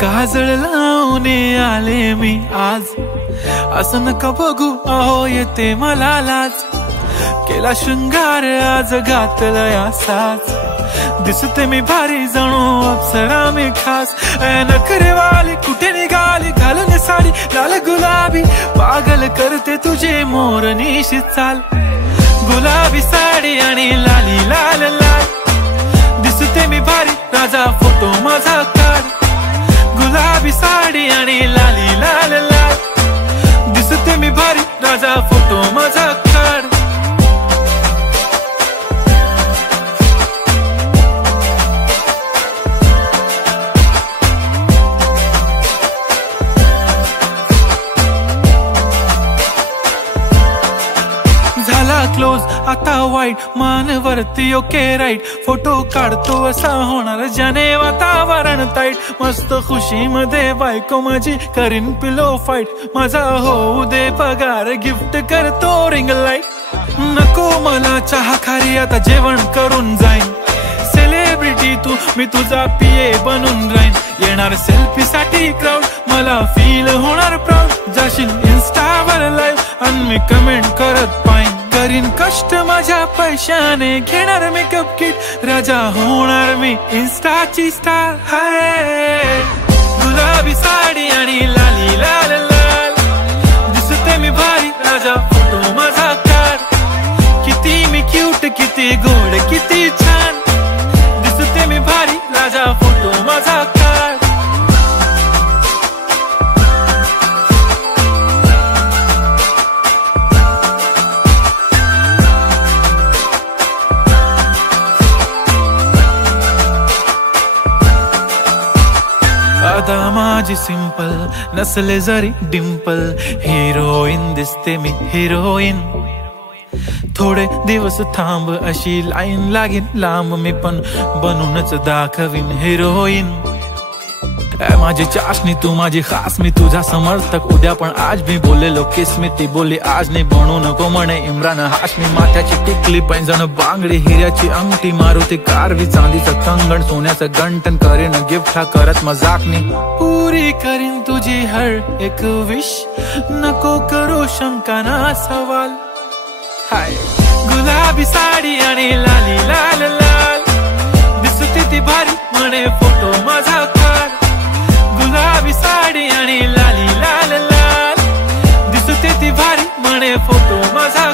काजळ लावून आले मी आज, असं नका बघू अहो येते मला लाज. केला शृंगार आज घातलाय असाच, दिसते मी भारी जणू अप्सरा मी खास. नखरेवाली कुठे निघाली घालून साडी लाल गुलाबी, पागल करते तुझे मोरनीशी चाल. गुलाबी साडी आणि लाली लाल लाल, दिसते मी भारी राजा फोटो माझा काढ. गुलाबी साडी आणि लाली लाल लाल, दिसते मी भारी राजा फोटो माझा काढ. झाला क्लोज आता वाईट, मान वरती ओके राईट. फोटो काढतो असा होणार ज्याने वातावरण ताईट. मस्त खुशी मध्ये बायको माझी करीन पिलो फाईट. माझा होऊ दे पगार गिफ्ट करतो रिंग लाईट. नको मला चहा खारी आता जेवण करून जाईन. सेलिब्रिटी तू मी तुझा पिये बनून राहीन. येणार सेल्फी साठी क्राऊड मला फील होणार प्राऊड. जाशील इन्स्टावर लाईव्ह आणि मी कमेंट करत पाईन. करीन कष्ट माझ्या पैशाने घेणार मेकअप किट. राजा होणार मी इन्स्टाची स्टार. हाय गुलाबी साडी आणि लाली लाल लाल, दिसते मी भारी राजा फोटो माझा काढ. किती मी क्यूट किती गोड किती छान, दिसते मी भारी राजा फोटो माझा काढ. अदा माझी सिंपल नसले जरी डिंपल, हिरोईन दिसते मी हिरोईन. थोडे दिवस थांब अशी लाईन लागेल लांब, मी पण बनूनच दाखवीन हिरोईन. माझी चाशनी तू माझी खास, मी तुझा समर्थक उद्या पण आज मी बोलेलो किस मी. ती बोली आज नाही बनू नको म्हणे इम्रान हाशमी. माथ्याची टिकली पैंजण बांगडी हिऱ्याची अंगठी, मारुती कारवी चांदीचं कंगण सोन्याचं गंटन. करीन गिफ्ट हा करत मजाकनी, पुरी करीन तुझी हर एक विश. नको करू शंका ना सवाल. हाय गुलाबी साडी आणि लाली लाल लाल, दिसते ती भारी म्हणे फोटो माझा काढ. गुलाबी साडी आणि लाली लाल लाल, दिसते ती भारी म्हणे फोटो माझा.